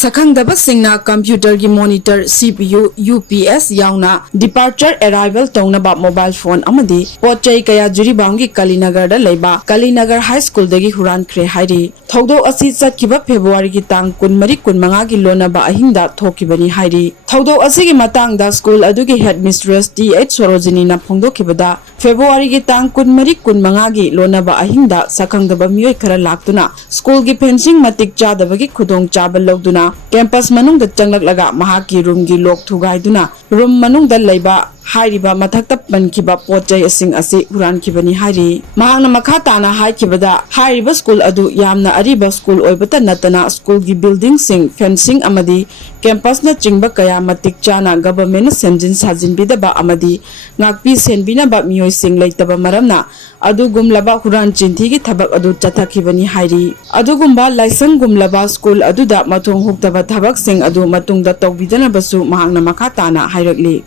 Sakhangdabasingna computer gi monitor CPU UPS yauna departure arrival tongnaba mobile phone amadi Potchei kaya juribamgi Kalinagar da leiba Kalinagar High School dagi Hurankhre Hairi thodo asi chatkiba February gi tang 13-15 gi lonaba ahingda thokibani Hairi thodo asi gi matangda school adugi headmistress TH Sorojini na phongdokibada February gi tang 13-15 gi lonaba ahinda Sakhangdaba miyoi khara laktuna school gi fencing Matik Chadabadagi khudong chabal logduna campus manung da changlak mahaki room gi lok thugaiduna room manung da leiba Hairiba mathakta pankiba Potchei asing asi Hurankhibani Hairi mahangna makha tana haikibada Hairiba school adu yamna ariba school oibata natana school gi building sing fencing amadi campus na chingba kaya Matik chana government semjin sajin bidaba amadi ngakpi senbina ba miyoi sing leitaba maramna adu gumlaba Huran chinthi gi thabak adu chathakibani Hairi adu gumba laisang gumlaba school adu da mathong huktaba thabak sing adu matungda tawbidana basu mahangna makha tana hairakli